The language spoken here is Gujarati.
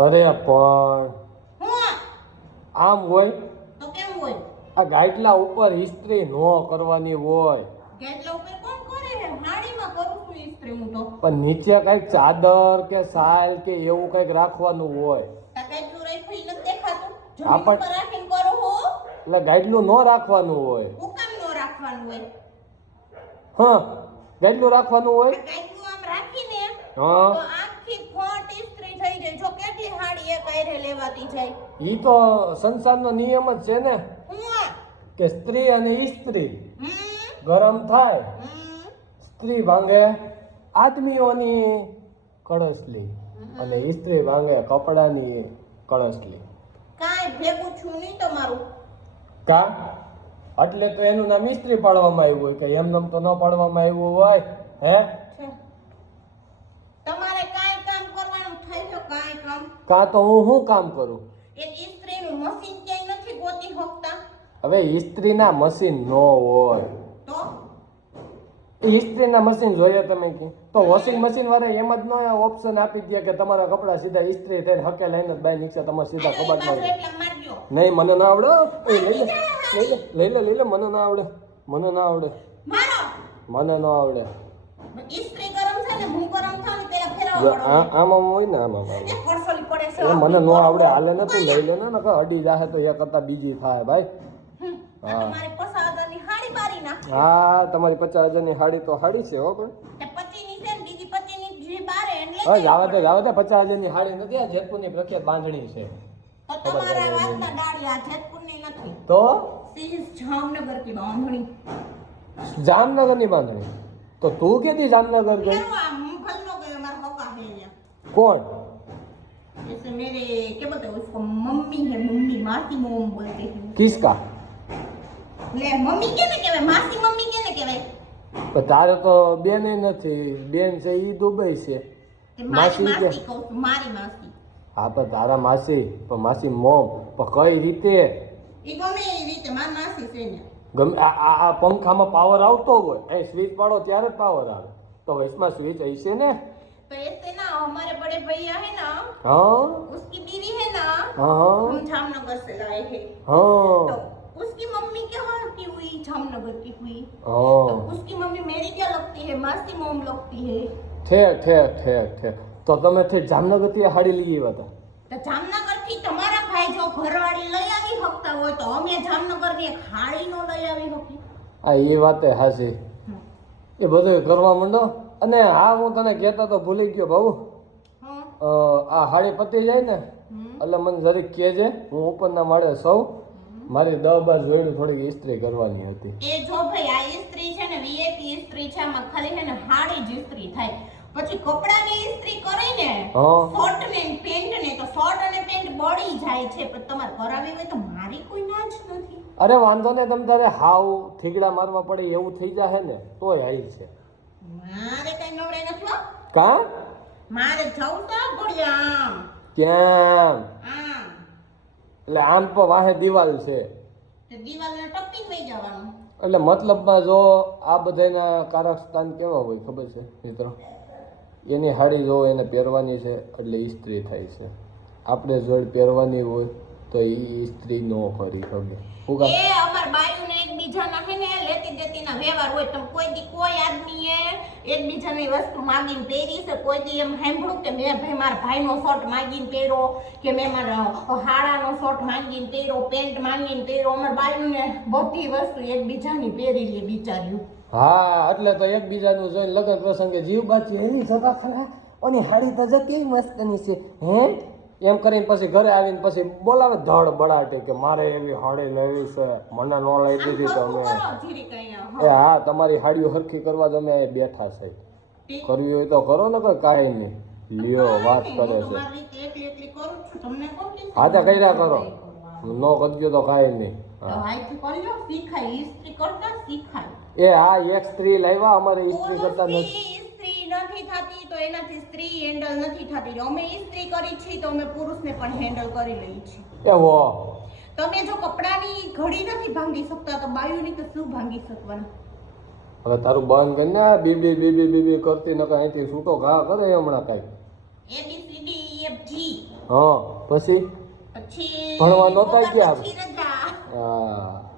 અરે પણ હું આમ હોય તો કેમ હોય? આ ગાઈટલા ઉપર ઇસ્ત્રી નો કરવાની હોય કેટલા ઉપર કોણ કરે છે? હાડીમાં કરું છું ઇસ્ત્રી હું તો. પણ નીચે કઈક ચાદર કે સાલ કે એવું કઈક રાખવાનું હોય. તા કેટલું રાખ્યું ઈ નથી દેખાતું? હા, જમીન પણ- ઉપર રાખીને કરું હું. એટલે ગાઈટલું નો રાખવાનું હોય. હું કામ નો રાખવાનું હોય? હા, ગાઈટલું રાખવાનું આ હોય. કાંઈકનું આમ રાખીને હા, તો આખી ફોટ ઇસ્ત્રી થઈ જાય. જો કેટલી હાડી એક આયરે લેવાતી જાય. ઈ તો સંસારનો નિયમ જ છે ને હું કે સ્ત્રી અને ઇસ્ત્રી હમ ગરમ થાય, હમ સ્ત્રી ભાંગે આદમીઓની કળશલી અને ઇસ્ત્રી ભાંગે કપડાની કળશલી. કાંઈ ભેગું છું નહીં તમારું. કા એટલે તો એનું નામ ઇસ્ત્રી પાડવામાં આવ્યું હોય કે એમનેમ તો ન પાડવામાં આવ્યું હોય. હે છે. તમારે કાંઈ કામ કરવાનું થઈ ગયો? કાંઈ કામ? કા તો હું શું કામ કરું? એક ઇસ્ત્રીનું મશીન ક્યાંય નથી ગોતી શકતા? હવે ઇસ્ત્રીના મશીન ન હોય. તો ઇસ્ત્રીના મશીન જોઈએ તમે કે તો વોશિંગ મશીન વાળા એમ જ ન ઓપ્શન આપી દે કે તમારા કપડા સીધા ઇસ્ત્રી થઈને હકે લઈને જ બાય નીચે તમારે સીધા આની કબાટમાં. બાજુ એટલે મારજો. નહીં, મને ના આવડે. એ લઈ લે મને ના આવડે. મને ના આવડે. મારો મને ન આવડે. ઇસ્ત્રી ગરમ છે ને હું ગરમ થાવ ને પેલા જો ફેરવવા પડે. આમાં હોય ને આમાં એ પડસોલી પડે છે. એ મને ન આવડે. હાલે ને તું લઈ લે ને નકર અડી જાહે તો એ કરતા બીજી થાય ભાઈ. આ તમારી પસાદાની હાડી બારી નાખી. હા, તમારી 50,000ની હાડી તો હાડી છે હો પણ. તે 25 ની છે ને બીજી 25 ની જે બારે એટલે હા, જાવે તો 50,000ની હાડી નથી. આ જેતપુરની પ્રખ્યાત બાંધણી છે. તો તમારા વાતના ડાળિયા જેતપુરની નથી. તો સીજ જામનગર की बांधणी. જામનગરની બાંધણી. તો તું કેતી જામનગર ગઈ? ફેરવા મુંબઈ નો ગયો મારા પપ્પા है यहाँ. કોણ? जैसे मेरे क्या बोलते हैं उसको मम्मी है, मम्मी मासी मोम बोलते हैं. કિસકા? ले मम्मी केने कहेवाय? मासी मम्मी केने कहेवाय? પણ તારે તો બેન નથી. બેન છે ઈ દુબઈ છે. તે માસી મારી કે? માસી કહું છું, મારી માસી. હા, પણ તારા માસી પણ માસી મોમ પણ કઈ રીતે? ઈ ગમે એ રીતે મારી માસી છે ને. ગમે આ પંખામાં પાવર આવતો હોય અહીં સ્વિચ પાડો ત્યારે જ પાવર આવે. તો વચમાં સ્વિચ હશે ને? तो ऐसे ना हमारे बड़े भैया है ना, હા उसकी बीवी है ना, હા हम जामनगर से लाए हैं. હા तो उसकी मम्मी क्या की हुई, जामनगर की हुई. હા तो उसकी मम्मी मेरी क्या लगती है, मासी मोम लगती है. ઠેક. તો તમે ઠેક જામનગર થી હાડી લઈ આવ્યા હતા? તો જામનગર થી તમારા ભાઈ જો ઘરવાળી લઈ આવી શકતા હોય તો અમે જામનગર ની એક હાડી નો લઈ આવી શકી. આ એ વાતે હાચી. એ બધું કરવા માંડો. અને હા, હું તને કહેતા તો ભૂલી ગયો ભાऊ. હમ. આ હાડી પતી જાય ને હમ. એટલે મને જરીક કહેજે. હું ઉપરના માળે સૌ મારી 10-12 જોડી થોડીક ઇસ્ત્રી કરવાની હતી. એ જો ભાઈ આ ઇસ્ત્રી છે ને વીઆઈપી ઇસ્ત્રી છે, આમાં ખાલી છે ને હાડી જ ઇસ્ત્રી થાય. પછી કપડાની ઇસ્ત્રી કરીને હા. શર્ટ ને પેન્ટ ને તો શર્ટ અને પેન્ટ બળી જાય છે, પણ તમારે કરાવી હોય તો મારી કોઈ ના જ નથી. અરે વાંધો ને, તમ તારે હાવ થીગડા મારવા પડે એવું થઈ જાય ને તોય હાઈ છે. મારે કઈ નવડે નથી હો. કા મારે જવું તો ઘડિયા આમ કેમ? આમ એટલે આમ તો વાહે દિવાલ છે તે દિવાલને ટપકીને વઈ જવાનું. એટલે મતલબમાં જો આ બધાના કારકસ્થાન કેવા હોય ખબર છે મિત્રો? એની હાડી જો એને પહેરવાની છે એટલે ઇસ્ત્રી થાય છે. આપણે જોડ પહેરવાની હોય તો એ ઇસ્ત્રી ન કરી શકે. શું કામ? એ અમાર બાયુને એકબીજાના હે ને લેતી દેતીના વ્યવહાર હોય. તમે કોઈ દી કોઈ આદમીએ એકબીજાની વસ્તુ માંગીને પહેરી છે? કોઈ દી એમ સાંભળ્યું કે મેં ભાઈ મારા ભાઈનો શર્ટ માંગીને પહેર્યો, કે મેં મારા હાડાનો શર્ટ માંગીને પહેર્યો, પેન્ટ માંગીને પહેર્યો? અમાર બાયુને બધી વસ્તુ એકબીજાની પહેરી લે બિચાર્યું. હા, એટલે તો એકબીજાનું જોઈને લગ્ન પ્રસંગે જીવ બાચી એની જગા ખરા ઓની હાડી તો જો કેવી મસ્તની છે હે એમ કરીને પછી ઘરે આવીને પછી બોલાવે ધડ બડાટે કે મારે એવી હાડી લેવી છે, મને ન લઈ દીધી તો અમે. એ હા, તમારી હાડીઓ હરખી કરવા જ અમે અહીં બેઠા છે. કરવી હોય તો કરો ને, કોઈ કાંઈ નહીં. લ્યો વાત કરે છે. હા તો કર્યા કરો, ન કરજો તો કાંઈ નહીં. એ હા, એક સ્ત્રી લાવ્યા અમારે ઇસ્ત્રી કરતા નથી. ઇસ્ત્રી નથી થતી તો એનાથી સ્ત્રી હેન્ડલ નથી થતી. અમે ઇસ્ત્રી કરી છે તો અમે પુરુષને પણ હેન્ડલ કરી લઈએ છીએ. એવો તમે જો કપડાની ઘડી નથી ભાંગી શકતા તો બાયુની તો શું ભાંગી શકવાના? હવે તારું બંધ કરીને બીબી કરતી નકર અહીંથી છૂટો ઘા કરે હમણાં કાંઈ. ABCD FG હા પછી પછી ભણવા નહોતા બપોર ગયા? પછી રજા. હા